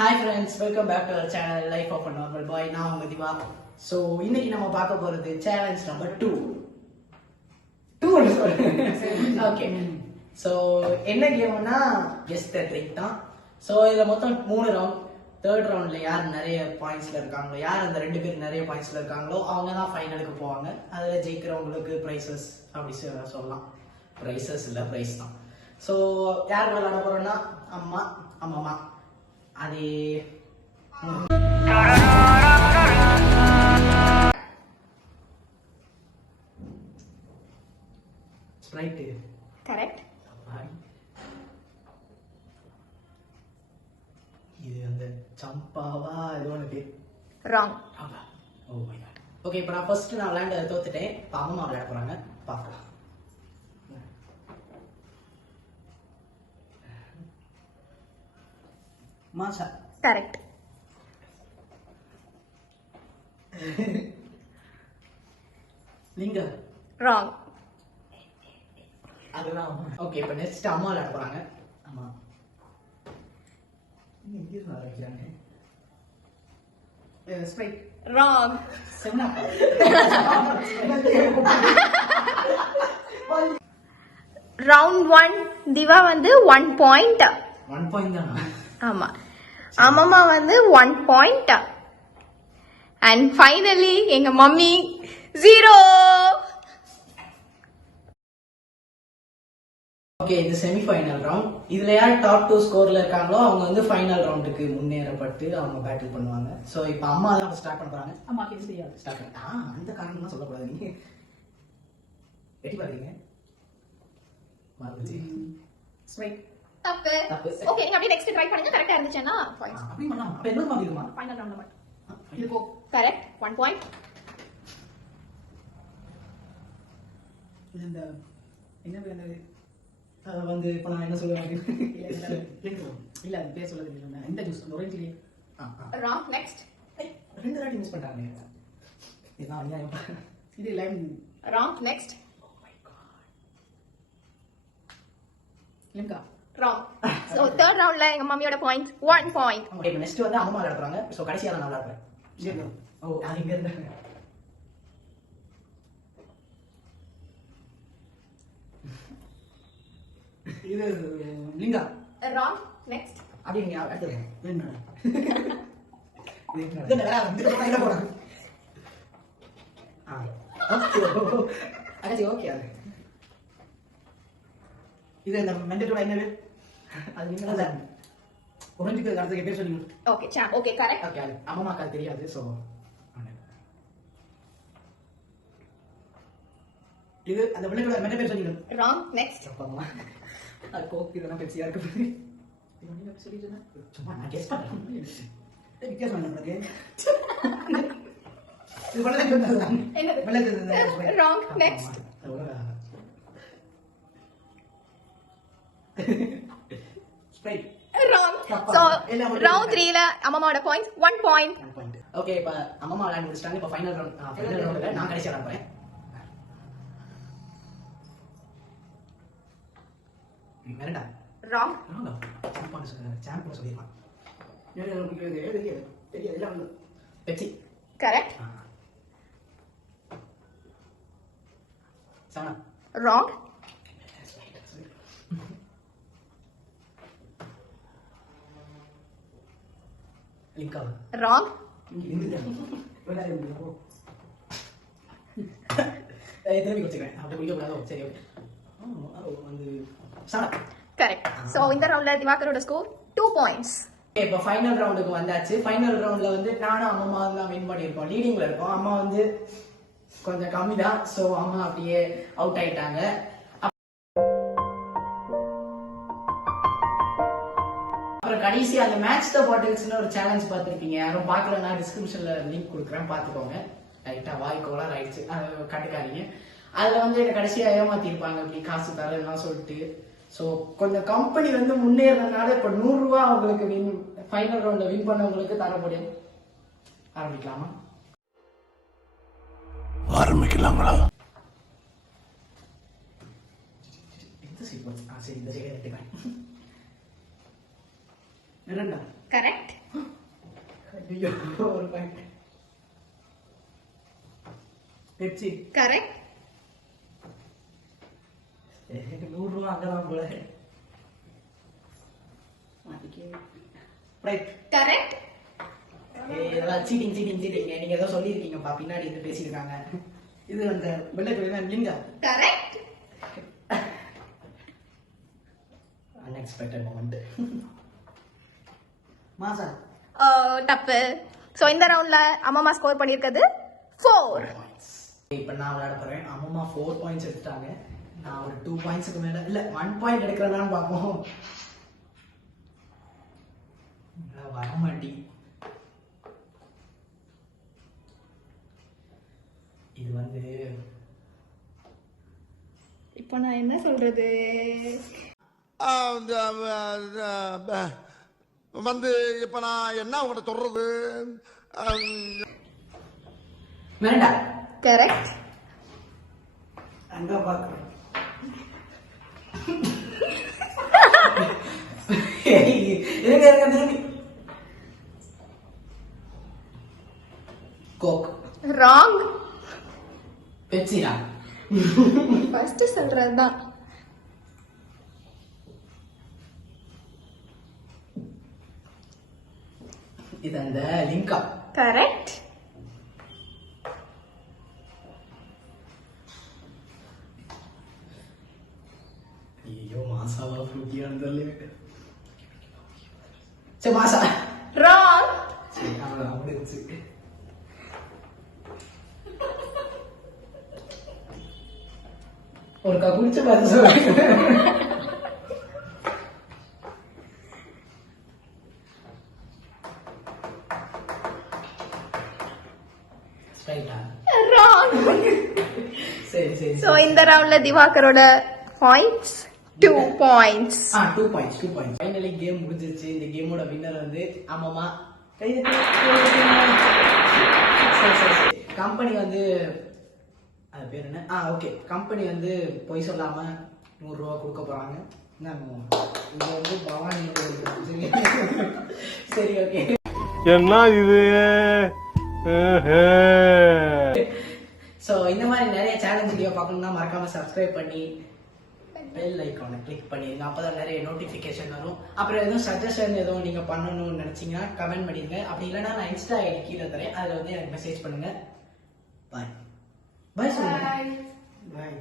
Hi friends, welcome back to our channel Life of a Normal Boy. நான் உங்க Diva. So இன்னைக்கு நம்ம பார்க்க போறது சேலஞ்ச் நம்பர் 2. ஓகே. So என்ன கேம்னா கெஸ் தி ட்ரிக் தான். So இதுல மொத்தம் 3 ரவுண்ட். தேர்ட் ரவுண்ட்ல யார் நிறைய பாயிண்ட்ஸ்ல இருக்காங்களோ, யார் அந்த ரெண்டு பேர் நிறைய பாயிண்ட்ஸ்ல இருக்காங்களோ அவங்க தான் ஃபைனலுக்கு போவாங்க. அதுல ஜெயிக்கிறவங்களுக்கு பிரைசஸ் அப்படி சொல்லலாம். பிரைசஸ் இல்ல, பிரைஸ் தான். So யார் விளையாட போறோம்னா அம்மா அது ஸ்ப்ரைட் கரெக்ட். இது அந்த சம்பாவா ஏதோ ஒன்று wrong. Oh my God. Okay, இப்போ நான் ஃபர்ஸ்ட் விளையாண்ட தோத்துட்டேன். இப்போ அம்மா விளையாட போறாங்க, பார்க்கலாம். மாசா கரெக்ட். லிங்க ராங். அதெல்லாம் ஓகே. இப்போ நெக்ஸ்ட் அம்மா விளையாட போறாங்க. அம்மா இங்க இருந்து ஆரம்பிக்கிறாங்க. Sprite wrong. செவனா ரவுண்ட் 1 திவா வந்து 1 பாயிண்ட். 1 பாயிண்ட் தானா? ஆமா. அம்மம்மா வந்து 1 பாயிண்ட். அண்ட் ஃபைனலி எங்க மம்மி 0. ஓகே, இது செமி ஃபைனல் ரவுண்ட். இதுல யார் டாப் 2 ஸ்கோர்ல இருக்காங்களோ அவங்க வந்து ஃபைனல் ரவுண்டுக்கு முன்னேறப்பட்டு அவங்க பேட்டில் பண்ணுவாங்க. சோ இப்போ அம்மா தான் ஸ்டார்ட் பண்ண போறாங்க. அம்மாக்கு இது தெரியாது. ஸ்டார்ட் பண்ண அந்த காரணம்லாம் சொல்லக்கூடாது. நீங்க எட்டி பாருங்க. மாறுச்சு. ஸ்வைப் தப்பு. ஓகே, நீங்க அப்படியே நெக்ஸ்ட் ட்ரை பண்ணுங்க. கரெக்ட்டா இருந்துச்சுன்னா பாயிண்ட். அப்படி பண்ணலாம். அப்ப என்ன மாதிரிமா? Final round number. இதுக்கு கரெக்ட் 1 பாயிண்ட். இந்த என்ன பேரு வந்து இப்ப நான் என்ன சொல்லுவேன்? இல்ல அது பேர் சொல்ல தெரியல. இந்த ஜூஸ் ஆரஞ்சு ராங். நெக்ஸ்ட். ரெண்டு வாட்டி மிஸ் பண்ணிட்டாங்க. இதுதான் அநியாயம். இது lime wrong. Next. Oh my god. Limca wrong. So third ரவுண்ட்ல எங்க மம்மியோட பாயிண்ட்ஸ் 1 பாயிண்ட். ஓகே, இப்போ நெக்ஸ்ட் வந்து அம்மா விளையாடுறாங்க. சோ கடைசியா நான் விளையாடுறேன். இங்க ஓ அது இங்க இருந்து இது லிங்கா ராங். நெக்ஸ்ட். அப்படி நீங்க அடுத்து என்ன இது வேற வந்து என்ன போறாங்க? Okay okay. இது இந்த மெண்டலோட என்னது? அது நீங்க தான் ஒரஞ்சுக்கு அடுத்து பேர் சொல்லுங்க. Okay Sam. Okay correct. Okay, அம்மாக்கு அது தெரியாது. சோ இது அந்த மெண்டலோட மெண்ட பேர் சொல்லுங்க. ராங். நெக்ஸ்ட். அம்மா அது கோக் இதெல்லாம் பெப்சியா இருக்கு. இது நீங்க சொல்லிடுங்க. சும்மா நான் கெஸ் பண்றேன். வித்தியாசம் என்ன பண்ணுங்க? இது பண்ணல என்னது? என்னது? Wrong. Next. Sprite wrong. So round 3ல அம்மாவோட பாயிண்ட்ஸ் 1 பாயிண்ட். ஓகே, இப்போ அம்மா விளையாடி முடிச்சிட்டாங்க. இப்போ ஃபைனல் ரவுண்ட்ல நான் கடைசியா விளையாடுறேன். வேறடா ராங். ராங்கா சாம்பிள் சொல்லிடலாம். தெரியாது எல்லாம் பெப்சி கரெக்ட். சவனா ராங். லிங்கா ராங். திரும்பி வச்சுக்கிறேன். அப்படி குடிக்க கூடாதோ? சரி ஓகே. வந்து சவனா கரெக்ட். சோ இந்த ரவுண்ட்ல திவாகரோட ஸ்கோர் 2 பாயிண்ட்ஸ். இப்போ ஃபைனல் ரவுண்டுக்கு வந்தாச்சு. ஃபைனல் ரவுண்ட்ல வந்து நானும் அம்மா தான் வின் பண்ணியிருக்கோம். லீடிங்ல இருக்கோம். அம்மா வந்து கொஞ்சம் கம்மி தான். ஸோ அம்மா அப்படியே அவுட் ஆயிட்டாங்க. அப்புறம் கடைசி அந்த மேட்ச் த பாட்டில்ஸ்னு ஒரு சேலஞ்ச் பார்த்துருப்பீங்க. யாரும் பார்க்கலன்னா டிஸ்கிரிப்ஷன்ல லிங்க் கொடுக்குறேன், பார்த்துக்கோங்க. லைட்டா வாய்க்கோளார் ஆயிடுச்சு, அது கட்டுக்காதீங்க. அதுல வந்து என்ன கடைசியா ஏமாத்திருப்பாங்க, இப்படி காசு தரலாம் சொல்லிட்டு. ஸோ கொஞ்சம் கம்பெனி வந்து முன்னேறதுனால இப்போ 100 ரூபா அவங்களுக்கு வின் ஃபைனல் ரவுண்ட்ல வின் பண்ணவங்களுக்கு தர முடியும். ஆரம்பிக்கலாமா? ஆரம்பிக்கலாங்களா? சரி, இந்த சைடு எடுத்துக்கிறேன். இரண்டா கரெக்ட். ஐயோ ஒரு பாயிண்ட். பெப்சி. கரெக்ட். 100 ரூபா அங்கதான் போல. ரைட். கரெக்ட். இதெல்லாம் சீட்டிங். நீங்க ஏதோ சொல்லியிருக்கீங்கப்பா, பின்னாடி இருந்து பேசியிருக்காங்க. இது அந்த வெள்ளை லிங்கா. கரெக்ட். Unexpected moment. மாசா தப்பு. சோ இந்த ரவுண்ட்ல அம்மா ஸ்கோர் பண்ணிருக்கிறது 4 பாயிண்ட்ஸ். இப்போ நான் விளையாட போறேன். அம்மா 4 பாயிண்ட்ஸ் எடுத்துட்டாங்க. நான் ஒரு 2 பாயிண்ட்ஸ்க்கு மேல இல்ல 1 பாயிண்ட் எடுக்கிறேன்னு பார்ப்போம். வர மாட்டி. இது வந்து இப்போ நான் என்ன சொல்றது? வந்து இப்ப நான் என்ன உங்கள்கிட்ட சொல்றது? வேண்டாம். கரெக்ட். அங்க பாக்குறேன். இருங்க திரும்பி. கோக். ராங். பெப்சிடா. ஃபர்ஸ்ட் சொல்றதுதான். இது அந்த லிங்கா. கரெக்ட். ஐயோ மாசாவா ஃப்ரூட்டியானு தெரியல. சரி மாசா. ராங். சரி அவ்வளோ முடிச்சு. ஒருக்கா குடிச்சு பார்த்து சொல்லுங்க. ராங். சரி. சோ இந்த ரவுண்ட்ல திவாகரோட points 2 points. 2 points. Finally game முடிஞ்சிருச்சு. இந்த கேமோட வின்னர் வந்து ஆமாமா. சரி. கம்பெனி வந்து அது பேர் என்ன? ஓகே. கம்பெனி வந்து பொய் சொல்லாம 100 ரூபா கொடுக்க போறாங்க. இது வந்து பவானி. சரி ஓகே. என்ன இது? சோ இந்த மாதிரி நிறைய சேலஞ்ச் வீடியோ பார்க்கணும்னா மறக்காம சப்ஸ்கிரைப் பண்ணி பெல் ஐகானை கிளிக் பண்ணிருங்க. அப்பதான் நிறைய நோட்டிபிகேஷன் வரும். அப்புறம் எதுவும் சஜஷன் எதுவும் நீங்க பண்ணணும்னு நினைச்சீங்கன்னா கமெண்ட் பண்ணிருங்க. அப்படி இல்லைன்னா நான் இன்ஸ்டா ஐடி கீழே தரேன், அதுல வந்து எனக்கு மெசேஜ் பண்ணுங்க. பாய் சொல்லுங்க. பாய்.